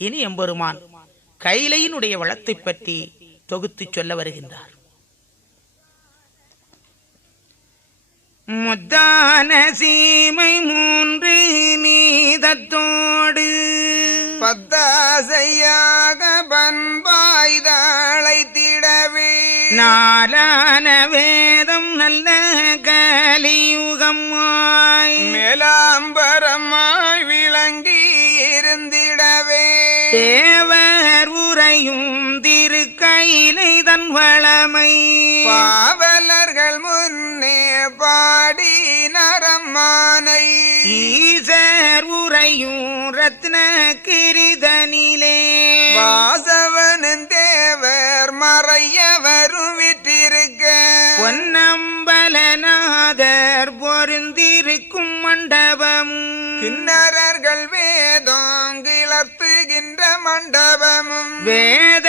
இனி எம்பெருமான் கைலையினுடைய வளத்தை பற்றி தொகுத்து சொல்ல வருகின்றார். முத்தான சீமை 3 நீதத்தோடு பத்தாசையாக பண்பாய்தாளை திடவே 4ஆன வேதம் நல்ல கலியுகமாய் மேலாம்பரமாய் விளங்கி இருந்திடவே தேவர் உரையும் திருக்கையிலை தன் வளமை பாவலர்கள் முன்னே பாடி நரம்மானை ஈசர் உரையும் ரத்ன கிரிதனிலே வாசவனும் தேவர் மறையவரும் விட்டிருக்க பொன்னம்பலநாதர் பொருந்திருக்கும் மண்டபமும் கிண்ணறர்கள் வேதம் கிளத்துகின்ற மண்டபமும் வேத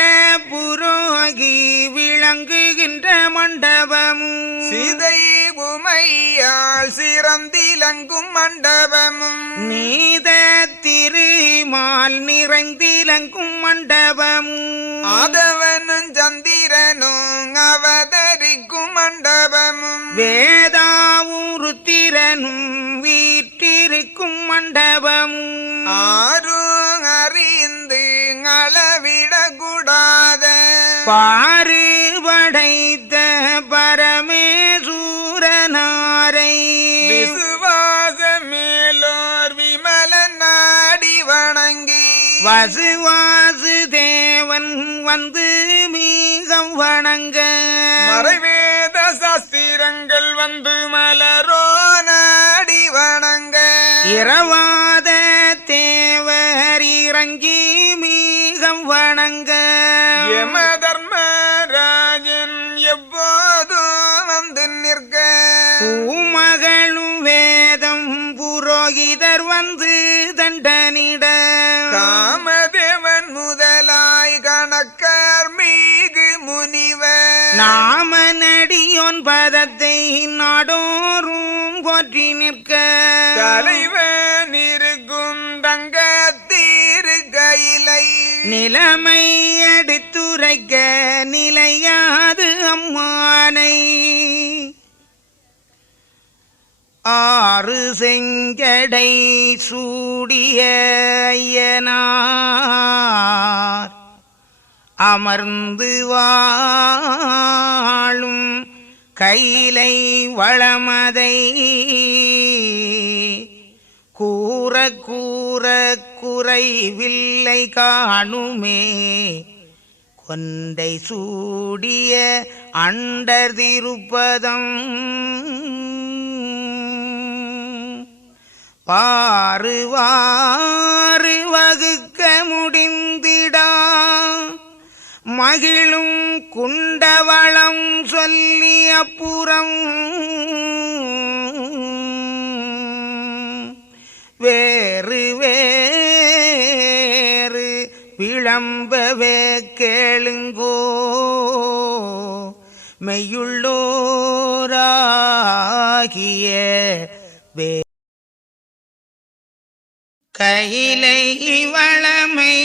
புரோகி விளங்குகின்ற மண்டபமும் சீதை உமையால் சிறந்திலங்கும் மண்டபமும் நீத திருமால் நிறைந்திலங்கும் மண்டபமும் ஆதவனும் சந்திரனும் அவதரிக்கும் மண்டபமும் வேதாவுருத்திரனும் வீற்றிருக்கும் மண்டபமும் ஆரும் அறிந்து அளவிடக்கூடாத பாறுபடைத்த பரமேசூரனாரை விசுவாசமேலோர் விமல நாடி வணங்கி வசுவாசு தேவன் வந்து மீகம் வணங்க மறைவேத சாஸ்திரங்கள் வந்து மலரோ நாடி வணங்க இரவாத தேவர் இறங்கி மீகம் வணங்க யம தர்மராஜன் எப்போதும் வந்து நிற்க பூமகளும் வேதம் புரோகிதர் வந்து தண்டனிட காமதேவன் முதலாய் கணக்கர் மீகு முனிவர் நாமநடியோன் பதத்தை நாடோறும் போற்றி நிற்க தலைவன் இருக்கும் தங்கத்தீரு கையிலை நிலைமை எடுத்துரைக்க நிலையாது அம்மானை 6 செஞ்சடை சூடிய ஐயனார் அமர்ந்து வாழும் கைலை வளமதை கூற கூற குறைவில்லை காணுமே கொண்டை சூடிய அண்டர் திருப்பதம் பாறுவாறு வகுக்க முடிந்திடா மகிழும் குண்டவளம் சொல்லி அப்புறம் வேறு வேறு விளம்பவே கேளுங்கோ மெய்யுள்ளோராகிய கையிலை வளமை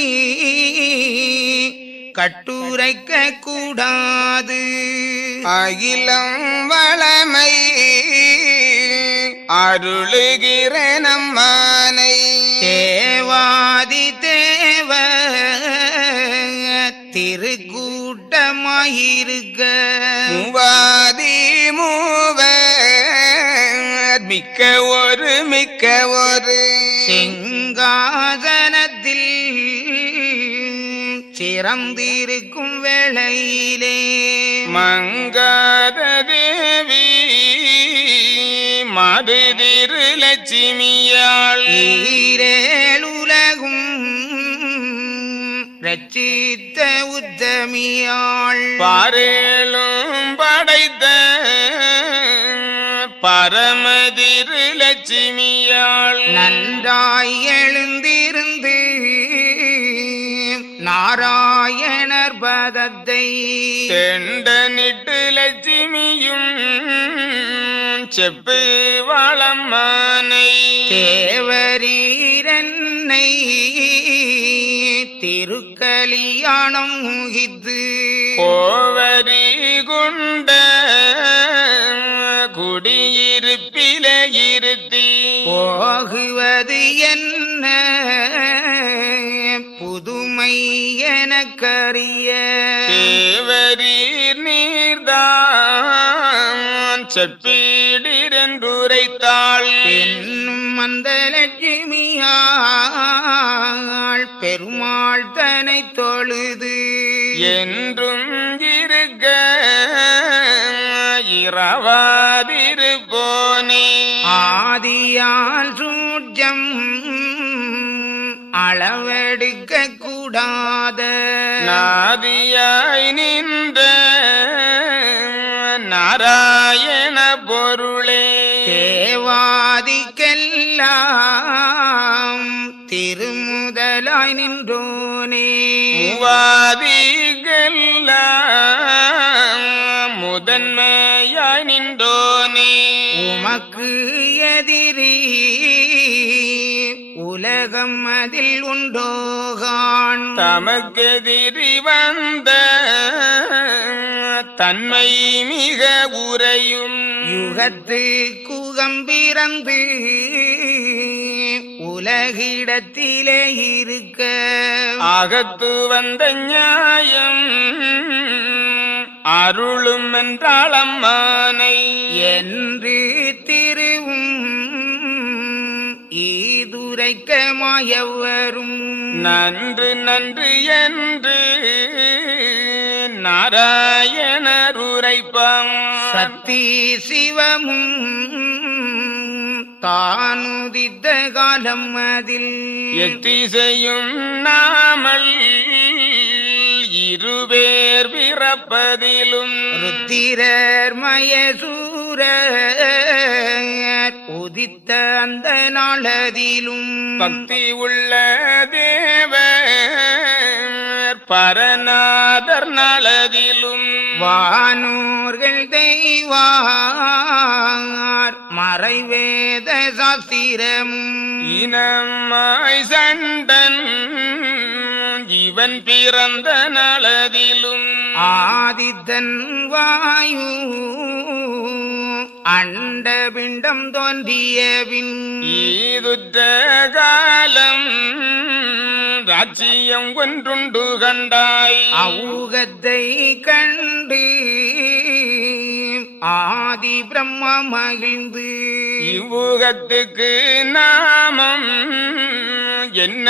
கட்டுரைக்க கூடாது அகிலம் வளமை அருளுகிற நம்மானை தேவாதி தேவ திருக்கூட்டமாயிருக்க மூவாதி மூவர் மிக்க ஒரு சிங்காசனத்தில் சிறந்திருக்கும் வேளையிலே மங்காத தேவி மதுதிரு லட்சுமியாள் ஈரேலுலகும் ரச்சித்த உத்தமியாள் பாரேலும் படைத்த பரமதிரு லட்சுமியாள் நன்றாய் எழுந்திருந்து நாராயணர் பதத்தை தெண்டனிட்டு லட்சுமியும் செப்பு வளம்மானை தேவரீரன்னை திருக்கலியாணம் முகித்து கோவரி குண்ட குடியிருப்பில இருத்தி போகுவது என்ன புதுமை எனக்கறிய தேவரீர் நீர்தான் செப்பீடிரென்றுரைத்தாள் என்னும் அந்த லட்சுமியாள் பெருமாள் தனை தொழுது என்றும் இருக்க இரவாதிருப்போனே ஆதியால் சூட்சம் அளவெடுக்க கூடாத நாதியாய் நின்ற நாராயண பொருளே தேவாதிக்கெல்லாம் திருமுதலாய் நின்றோனே மூவாதிகெல்லாம் முதன்மையாய் நின்றோனே உமக்கு எதிரி உலகம் அதில் உண்டோகான் தமக்கெதிரி வந்த தன்மை மிக உரையும் யுகத்து குகம்பிறந்து உலகிடத்திலே இருக்க அகத்து வந்த நியாயம் அருளும் என்றாளம்மானை என்று திருவும் ஈதுரைக்க மாயவரும் நன்று நன்று என்று நாராயணர் உரைப்பாம் சக்தி சிவமும் தானுதித்த காலம் அதில் எத்திசையும் நாமல் இருவேர் பிறப்பதிலும் ருத்திரர் மயசூரர் உதித்த அந்த நாளதிலும் பக்தி உள்ள தேவர் பரநாதர் நலதிலும் வானூர்கள் தெய்வார் மறைவேத சாஸ்திரமும் இனமாய் சண்டன் இவன் பிறந்த நலதிலும் ஆதித்தன் வாயு அண்டபிண்டம் தோன்றியவின் ஈதுற்ற காலம் ராஜ்யம் ஒன்றுண்டு கண்டாய் அவுகத்தை கண்டு ஆதி பிரம்ம மகிழ்ந்து இவ்வுகத்துக்கு நாமம் என்ன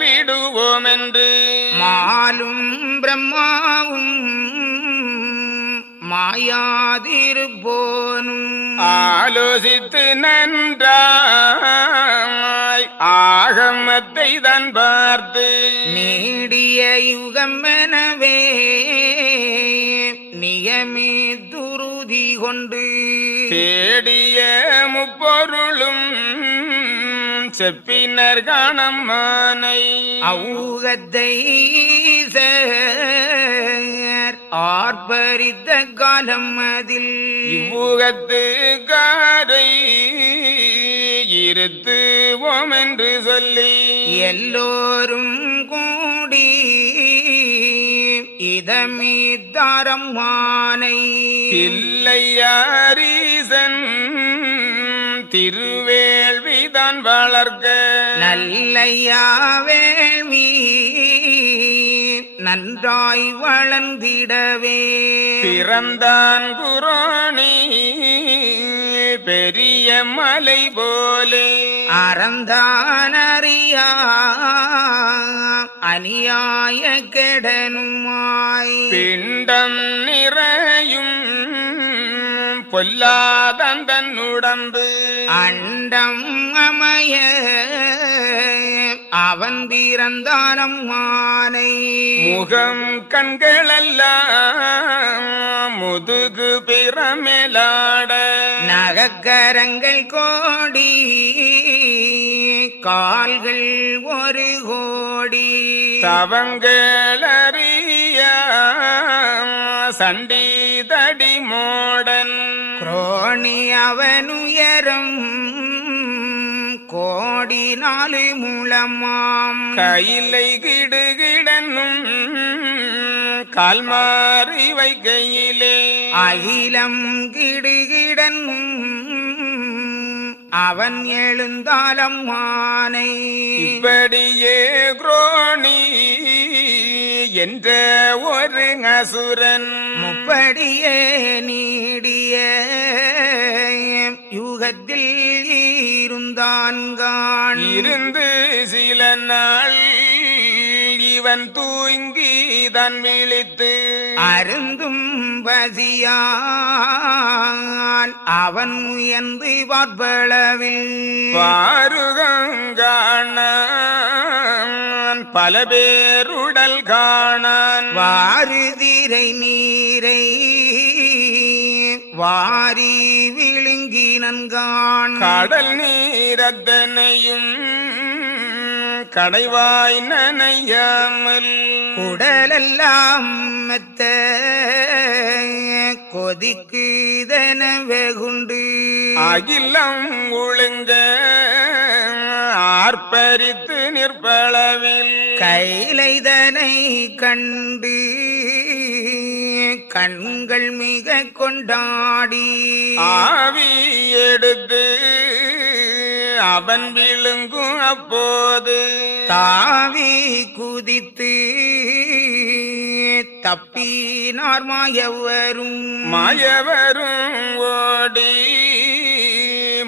விடுவோம் என்று மாலும் பிரம்மாவும் மாயாதிருப்போனும் ஆலோசித்து நன்றாய் ஆகமத்தை தான் பார்த்து நீடிய யுகம் எனவே நியமே துருதி கொண்டு தேடிய முப்பொருளும் செப்பினர் காணம்மானை அவுகத்தை ஆர்ப்பரித்த காலம் அதில் இவ்வுகத்து காரை இருத்துவோம் என்று சொல்லி எல்லோரும் கூடி இதமித்தாரம் மானை இல்லையாரீசன் திருவேள்விதான் வளர்க்க நல்லையாவேள்வி நன்றாய் வளர்ந்திடவே பிறந்தான் குரோணி பெரிய மலை போலே அறந்தானறியா அநியாய கெடனுமாய் பிண்டம் நிறையும் பொல்லாதன் தன்னுடம்பு அண்டம் அமைய அவன் பிறந்தானம் மானை முகம் கண்களெல்லாம் முதுகு பிறமேலாட நகக்கரங்கள் கோடி கால்கள் ஒரு கோடி தவங்களறிய சண்டீதடி மோடன் குரோணி அவனுயரும் கோடி 4 முழமாம் கையிலை கிடுகிடனும் கால் மாறி வைக்கையிலே அகிலம் கிடுகிடன் அவன் எழுந்தாலம்மானை இப்படியே குரோணி என்ற ஒரு அசுரன் முப்படியே நீடிய யுகத்தில் இருந்தான்கான் இருந்து சில நாள் இவன் தூங்கி தான் விழித்து அருந்தும் பசியான் அவன் முயன்று பார்ப்பளவில் பாருகங்கானான் பல பேருடல் காணான் வாருதிரை நீரை வாரி விழுங்கினன்கான் கடல் நீரத்தனையும் கடைவாய் நனையாமல் குடலெல்லாம் மெத்த கொதிக்குதன வெகுண்டு அகிலம் ஒழுங்க ஆர்ப்பரித்து நிற்பளவில் கைலைதனை கண்டு கண்கள் மிக கொண்டாடி ஆவி எடுத்து அவன் விழுங்கும் அப்போது தாவி குதித்து தப்பினார் மாயவரும் ஓடி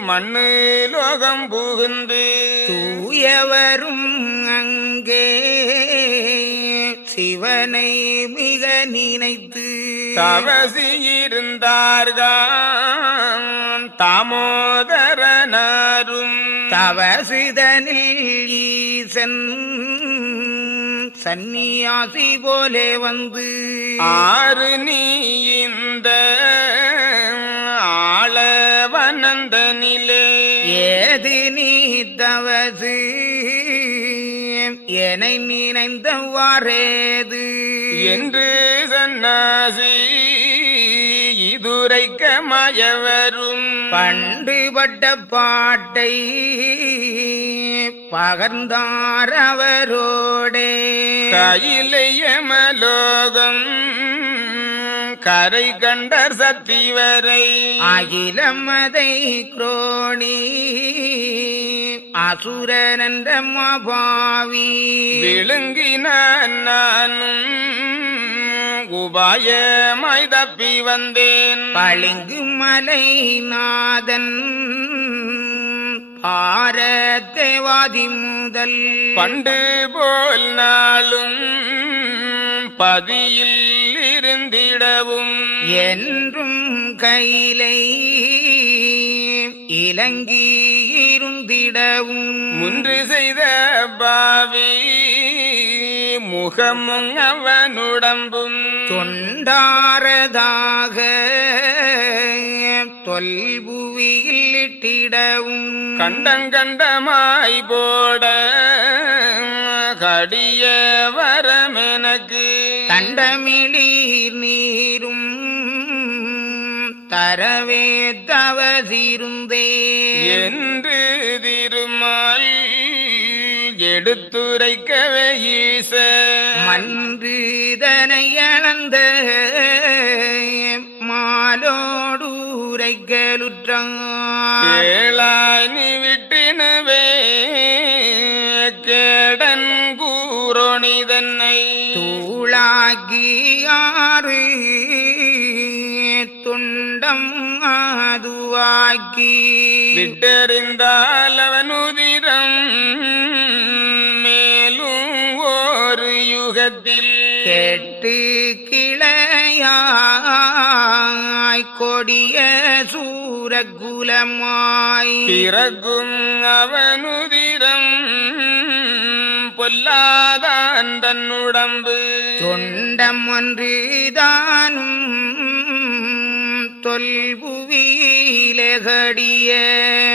மண்ணு லோகம் புகுந்து தூயவரும் அங்கே சிவனை மிக நினைத்து தவசி இருந்தார்கள் தாமோதரனாரும் தவசிதனில் ஈசன் சந்நியாசி போலே வந்து ஆறு நீ இந்த ஆளவனந்தனிலே ஏது நீ தவசு என்னை நினைந்தவாறேது என்று சன்னாசி இதுரைக்க மாயவரும் பண்டுபட்ட பாட்டை பகர்ந்தார் அவரோடே கையிலையமலோகம் கரை கண்டர் சத்திவரை அகிலமதை குரோணி அசுரனந்த மாபாவி விழுங்கினான் நானும் உபாயமாய் தப்பி வந்தேன் பளிங்கு மலை நாதன் பாரத்தேவாதி முதல் பண்டு போல் நாளும் பதியில் இருந்திடவும் என்றும் கையிலை இலங்கி இருந்திடவும் முன்று செய்த பாவி முகமும் அவனுடம்பும் தொண்டாரதாக தொல்புவியில் இட்டிடவும் கண்டங்கண்டமாய் போட கடிய வரமெனக்கு தண்டமிழீர் நீரும் தரவே தவசிருந்தே என்று திருமால் எடுத்துரைக்கவே ஈச மன்றுதனை அளந்த மாலோடு உரைக்கலுற்றார் கேளாய் நீ விட்டினுவே கேடன் கூரோணி தன்னை தூளாக்கியாறு துண்டம் அதுவாக்கி விட்டறிந்தால் அவனுதிரம் மேலும் ஒரு யுகத்தில் கேட்டு கிளையாய் கொடிய சூரகுலமாய் பிறகும் அவனுதிரம் பொல்லாதான் தன்னுடம்பு தொண்டம் ஒன்றுதானும் தொல்புவியிலகடிய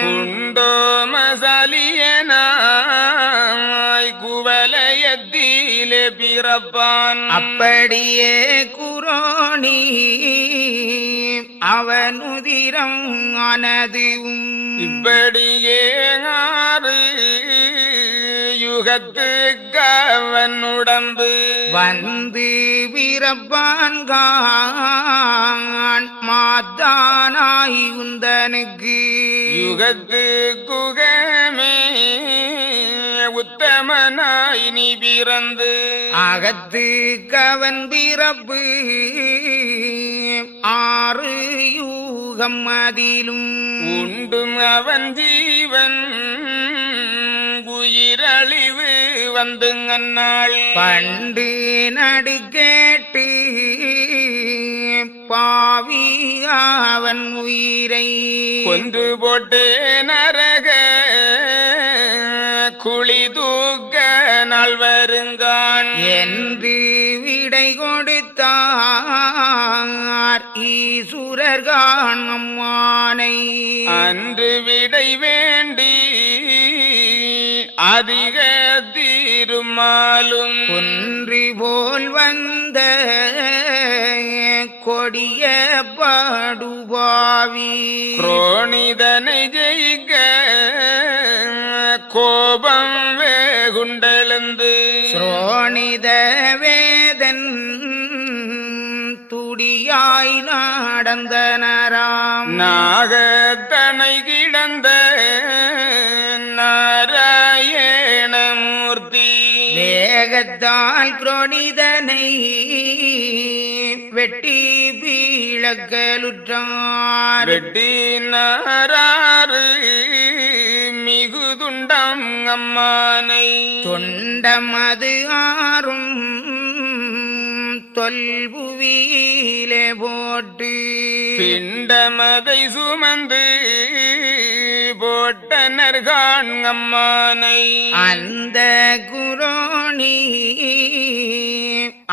குண்டோ மசாலியனாய் குவலய சமயத்திலே பிறப்பான். அப்படியே குரோணி அவனுதிரம் ஆனதுவும் இப்படியே 6 யுகத்துக்கு அவன் உடம்பு வந்து வீரப்பான்கான் மாதானாய் உந்தனுக்கு யுகத்து குகமே உத்தமனாய் நீ பிறந்து அகத்து கவன் பிறப்பு 6 யூகம் அதிலும் உண்டும் அவன் ஜீவன் உயிரழிவு வந்து அந்நாள் பண்டு நடுக்கேட்டு பாவி அவன் உயிரை கொன்று போட்டு நரக குழி தூக்க நாள் வருங்கான் என்று விடை கொடுத்தார் ஈசுரர்கான் அம்மானை. அன்று விடை வேண்டி அதிக திருமாலும் குன்று போல் வந்த கொடிய பாடுபாவி குரோணிதனை ஜெயிக்க கோபம் வேகுண்டெழுந்து ஸ்ரோணித வேதன் துடியாய் நடந்தனராம் நாகத்தனை கிடந்த நாராயணமூர்த்தி வேகத்தால் குரோணிதனை வெட்டி பீழக்கலுற்றார். வெட்டி நாராறு மிகுதுண்டம் அம்மானை தொண்டமது 6ம் தொல்புவியிலே போட்டு பிண்டமதை சுமந்து போட்டனர்கான் அம்மானை அந்த குரோணி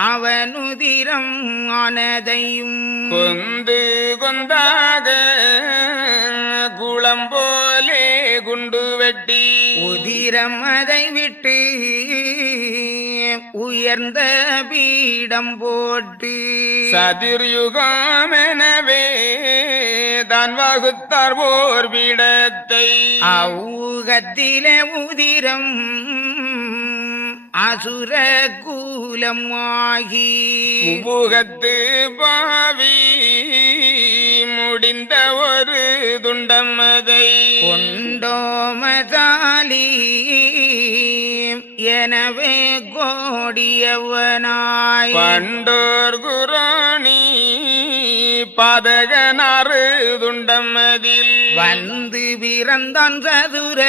அவனுதிரம் ஆனதையும் கொந்து கொந்தாக குளம் போலே குண்டு வெட்டி உதிரம் அதை விட்டு உயர்ந்த பீடம் போட்டு சதிர்யுகமெனவே தான் வகுத்தார் ஓர் பீடத்தை அவுகத்திலே உதிரம் அசுர கூலம் ஆகி முகத்து பாவி முடிந்த ஒரு துண்டமதை கொண்டோமதாலி எனவே கோடியவனாய் பண்டோர் குராணி பாதகனாறு துண்டமதில் வந்து பிறந்தான் சதுர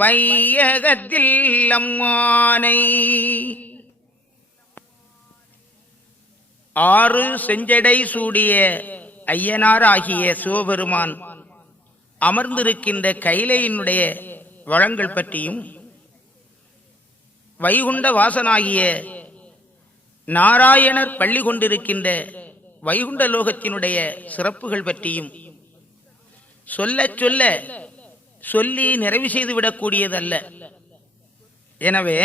வையகத்தில் அம்மானை. 6 செஞ்சடை சூடிய ஐயனார் ஆகிய சிவபெருமான் அமர்ந்திருக்கின்ற கைலையினுடைய வளங்கள் பற்றியும் வைகுண்ட வாசனாகிய நாராயணர் பள்ளி கொண்டிருக்கின்ற வைகுண்ட லோகத்தினுடைய சிறப்புகள் பற்றியும் சொல்ல சொல்ல சொல்லி நிறைவு செய்துவிடக்கூடியதல்ல. எனவே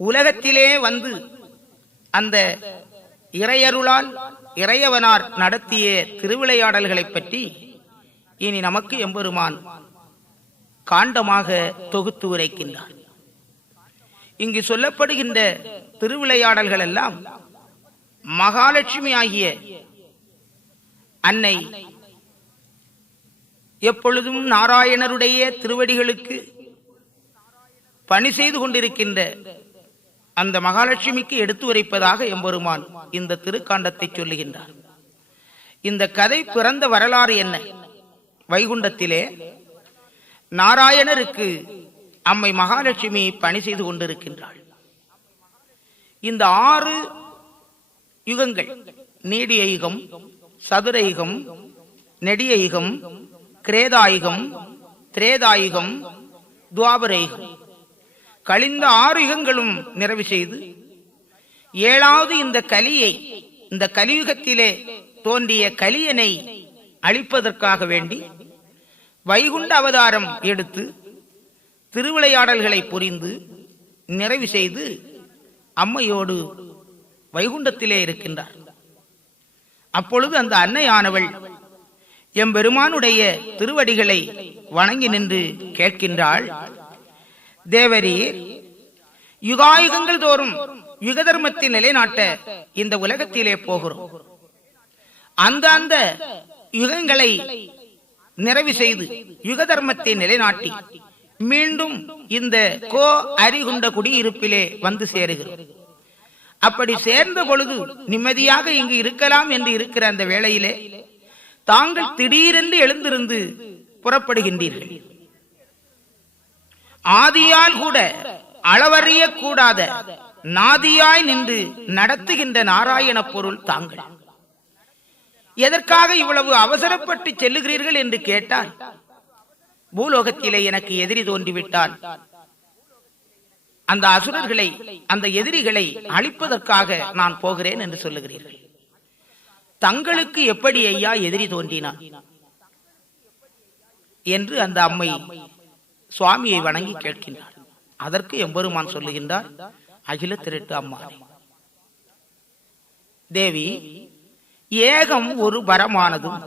உலகத்திலே வந்து அந்த இறையருளால் இறையவனார் நடத்திய திருவிளையாடல்களை பற்றி இனி நமக்கு எம்பெருமான் காண்டமாக தொகுத்து உரைக்கின்றார். இங்கு சொல்லப்படுகின்ற திருவிளையாடல்கள் எல்லாம் மகாலட்சுமி ஆகிய அன்னை எப்பொழுதும் நாராயணருடைய திருவடிகளுக்கு பணி செய்து கொண்டிருக்கின்ற அந்த மகாலட்சுமிக்கு எடுத்து உரைப்பதாக எம்பெருமான் இந்த திருக்காண்டத்தை சொல்லுகின்றார். இந்த கதை பிறந்த வரலாறு என்ன? வைகுண்டத்திலே நாராயணருக்கு அம்மை மகாலட்சுமி பணி செய்து கொண்டிருக்கின்றாள். இந்த 6 யுகங்கள், நீடிய யுகம், சதுர யுகம், நெடிய யுகம், கிரேதாயுகம், திரேதாயுகம், துவாபர யுகம், கழிந்த 6 யுகங்களும் நிறைவு செய்து 7வது இந்த கலியை, இந்த கலியுகத்திலே தோன்றிய கலியனை அழிப்பதற்காக வேண்டி வைகுண்ட அவதாரம் எடுத்து திருவிளையாடல்களை புரிந்து நிறைவு செய்து அம்மையோடு வைகுண்டத்திலே இருக்கின்றார். அப்பொழுது அந்த அன்னையானவள் எம்பெருமானுடைய திருவடிகளை வணங்கி நின்று கேட்கின்றாள், தேவரீர், யுகாயுகங்கள் தோறும் யுக தர்மத்தை நிலைநாட்ட இந்த உலகத்திலே போகிறோம். அந்த யுகங்களை நிறைவு செய்து யுக தர்மத்தை நிலைநாட்டி மீண்டும் இந்த கோ அரிகுண்ட குடியிருப்பிலே வந்து சேருகிறோம். அப்படி சேர்ந்த பொழுது நிம்மதியாக இங்கு இருக்கலாம் என்று இருக்கிற அந்த வேளையிலே தாங்கள் திடீரென்று எழுந்திருந்து புறப்படுகின்றீர்கள். ஆதியால் கூட அளவறிய கூடாத நாதியாய் நின்று நடத்துகின்ற நாராயண பொருள் தாங்கள். எதற்காக இவ்வளவு அவசரப்பட்டு செல்லுகிறீர்கள் என்று கேட்டால், பூலோகத்திலே எனக்கு எதிரி தோன்றிவிட்டால் அந்த அசுரர்களை, அந்த எதிரிகளை அழிப்பதற்காக நான் போகிறேன் என்று சொல்லுகிறீர்கள். தங்களுக்கு எப்படி ஐயா எதிரி தோன்றினார் என்று அந்த அம்மை சுவாமியை வணங்கி கேட்கின்றார். அதற்கு எம்பெருமான் சொல்லுகின்றார், அகில திரட்டு அம்மாளே, தேவி, ஏகம் ஒரு பரமானதும்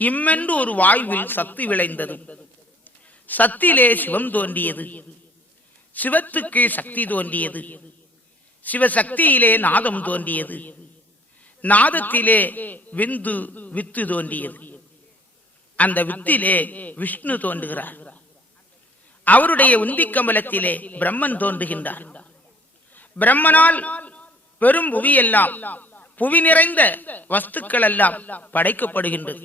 இம்மென்று ஒரு வாயுவில் சத்து விளைந்தது. சத்திலே சிவம் தோன்றியது, சிவத்துக்கு சக்தி தோன்றியது, சிவசக்தியிலே நாதம் தோன்றியது, நாதத்திலே வித்து தோன்றியது. அந்த வித்திலே விஷ்ணு தோன்றுகிறார். அவருடைய உந்தி கமலத்திலே பிரம்மன் தோன்றுகின்றார். பிரம்மனால் பெரும் புவியெல்லாம், புவி நிறைந்த வஸ்துக்கள் எல்லாம் படைக்கப்படுகின்றது.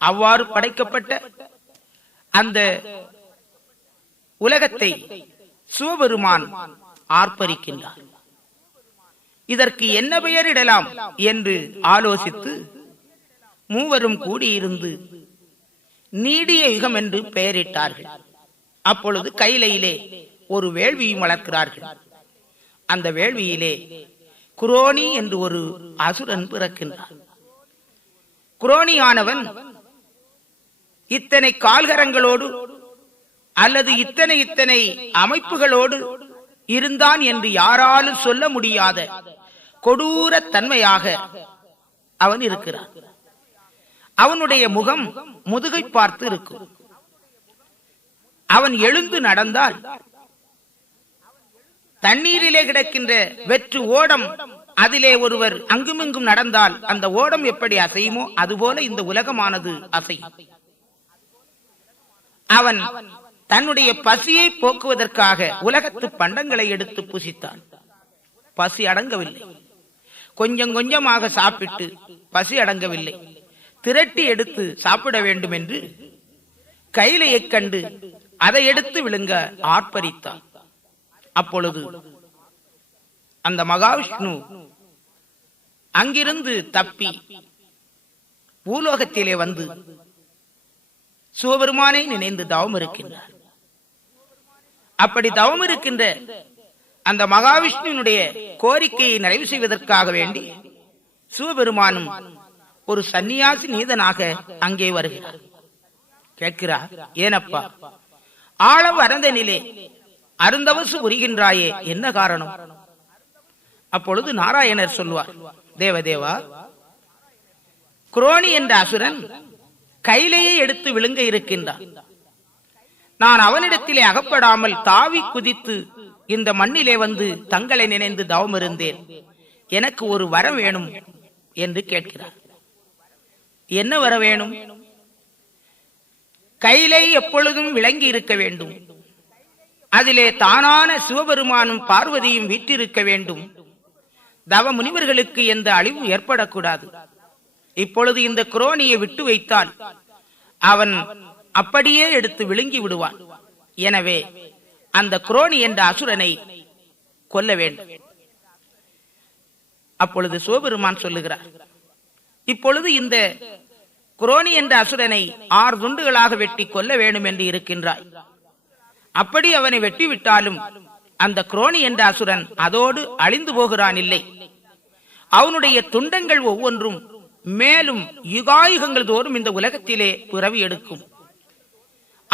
அவ்வாறு படைக்கப்பட்ட அந்த உலகத்தை சிவபெருமான் ஆர்ப்பரிக்கின்றார். இதற்கு என்ன பெயரிடலாம் என்று ஆலோசித்து மூவரும் கூடியிருந்து நீடிய யுகம் என்று பெயரிட்டார்கள். அப்பொழுது கைலையிலே ஒரு வேள்வியும் வளர்க்கிறார்கள். அந்த வேள்வியிலே குரோணி என்று ஒரு அசுரன் பிறக்கின்றார். குரோணியானவன் இத்தனை கால்கரங்களோடு அல்லது இத்தனை அமைப்புகளோடு இருந்தான் என்று யாராலும் சொல்ல முடியாத கொடூர தன்மையாக அவன் இருக்கிறான். அவனுடைய முகம் முதுகை பார்த்து இருக்கும். அவன் எழுந்து நடந்தால் தண்ணீரிலே கிடக்கின்ற வெற்று ஓடம், அதிலே ஒருவர் அங்குமிங்கும் நடந்தால் அந்த ஓடம் எப்படி அசையுமோ அதுபோல இந்த உலகமானது அசையும். அவன் தன்னுடைய பசியை போக்குவதற்காக உலகத்து பண்டங்களை எடுத்து புசித்தான். பசி அடங்கவில்லை. கொஞ்சம் கொஞ்சமாக சாப்பிட்டு பசி அடங்கவில்லை. திரட்டி எடுத்து சாப்பிட வேண்டும் என்று கைலையை கண்டு அதை எடுத்து விழுங்க ஆர்ப்பரித்தான். அப்பொழுது அந்த மகாவிஷ்ணு அங்கிருந்து தப்பி பூலோகத்திலே வந்து சிவபெருமானை நினைந்து தவம் இருக்கின்றார். அப்படி தவம் இருக்கின்ற அந்த மகாவிஷ்ணுனுடைய கோரிக்கையை நிறைவு செய்வதற்காக வேண்டி சிவபெருமானும் ஒரு சன்னியாசி நீதனாக அங்கே வருகிறார். கேட்கிறார், ஏனப்பா ஆளவ அரந்தனிலே அருந்தவசு உரிகின்றாயே, என்ன காரணம்? அப்பொழுது நாராயணர் சொல்வார், தேவதேவா, குரோணி என்ற அசுரன் கைலையை எடுத்து விழுங்க இருக்கின்றான். நான் அவனிடத்திலே அகப்படாமல் தாவி குதித்து இந்த மண்ணிலே வந்து தங்களை நினைந்து தவம் இருந்தேன். எனக்கு ஒரு வரம் வேணும் என்று கேட்கிறார். என்ன வர வேணும்? கைலை எப்பொழுதும் விளங்கி இருக்க வேண்டும். அதிலே தானான சிவபெருமானும் பார்வதியும் வீற்றிருக்க வேண்டும். தவ முனிவர்களுக்கு எந்த அழிவும் ஏற்படக்கூடாது. இப்பொழுது இந்த குரோணியை விட்டு வைத்தால் அவன் அப்படியே எடுத்து விழுங்கி விடுவான். எனவே அந்த குரோணி என்ற அசுரனை கொல்ல வேண்டும். அப்பொழுது சிவபெருமான் சொல்லுகிறார், இப்பொழுது இந்த குரோணி என்ற அசுரனை 6 துண்டுகளாக வெட்டி கொல்ல வேண்டும் என்று இருக்கின்றாய். அப்படி அவனை வெட்டி விட்டாலும் அந்த குரோணி என்ற அசுரன் அதோடு அழிந்து போகிறான் இல்லை. அவனுடைய துண்டங்கள் ஒவ்வொன்றும் மேலும் யுகாயுகங்கள் தோறும் இந்த உலகத்திலே பிறவி எடுக்கும்.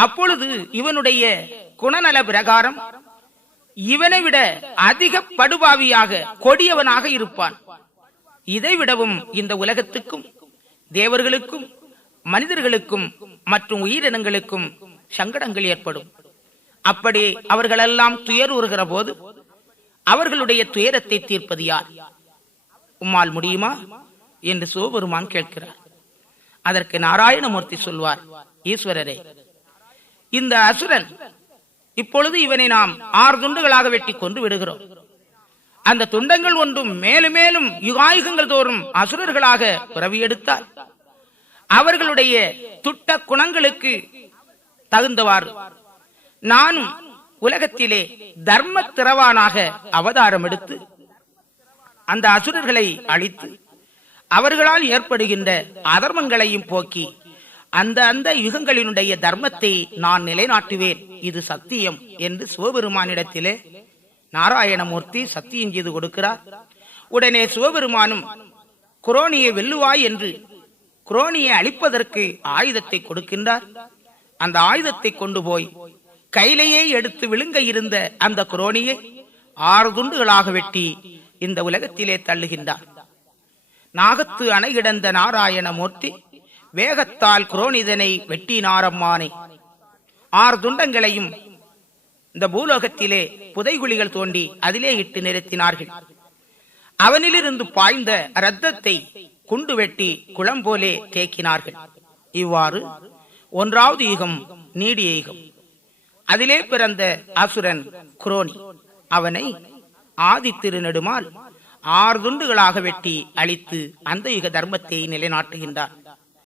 அப்பொழுது இவனுடைய குணநல பிரகாரம் இவனை விட அதிக படுபாவியாக கொடியவனாக இருப்பான். இதைவிடவும் இந்த உலகத்துக்கும் தேவர்களுக்கும் மனிதர்களுக்கும் மற்றும் உயிரினங்களுக்கும் சங்கடங்கள் ஏற்படும். அப்படி அவர்களெல்லாம் துயருறுகிற போது அவர்களுடைய துயரத்தை தீர்ப்பது யார்? உம்மால் முடியுமா என்று சிவபெருமான் கேட்கிறார். அதற்கு நாராயணமூர்த்தி சொல்வார், ஈஸ்வரரே, இந்த அசுரன் இப்பொழுது இவனை நாம் 6 துண்டுகளாக வெட்டி கொண்டு விடுகிறோம். அந்த துண்டங்கள் ஒன்றும் மேலும் மேலும் யுகாயுகங்கள் தோறும் அசுரர்களாக பிறவி எடுத்தால் அவர்களுடைய துட்ட குணங்களுக்கு தகுந்தவாறு நானும் உலகத்திலே தர்ம திறவானாக அவதாரம் எடுத்து அந்த அசுரர்களை அழித்து அவர்களால் ஏற்படுகின்ற அதர்மங்களையும் போக்கி அந்த யுகங்களினுடைய தர்மத்தை நான் நிலைநாட்டுவேன், இது சத்தியம் என்று சிவபெருமானிடத்திலே நாராயணமூர்த்தி சத்தியம் செய்து கொடுக்கிறார். உடனே சிவபெருமானும் குரோனியை வெல்லுவாய் என்று குரோனியை அழிப்பதற்கு ஆயுதத்தை கொடுக்கின்றார். அந்த ஆயுதத்தை கொண்டு போய் கையிலேயே எடுத்து விழுங்க இருந்த அந்த குரோனியை 6 துண்டுகளாக வெட்டி இந்த உலகத்திலே தள்ளுகின்றார். நாகத்து அணை கிடந்த நாராயணமூர்த்தி வேகத்தால் குரோனிதனை வெட்டினாரம்மானை. 6 துண்டங்களையும் இந்த பூலோகத்திலே புதைகுழிகள் தோண்டி அதிலே இட்டு நிறுத்தினார்கள். அவனிலிருந்து பாய்ந்த இரத்தத்தை குண்டு வெட்டி குளம் போலே தேக்கினார்கள். இவ்வாறு 1வது யுகம் நீடிய யுகம். அதிலே பிறந்த அசுரன் குரோனி. அவனை ஆதி திருநெடுமால் 6 துண்டுகளாக வெட்டி அழித்து அந்த யுக தர்மத்தை நிலைநாட்டுகின்றார்.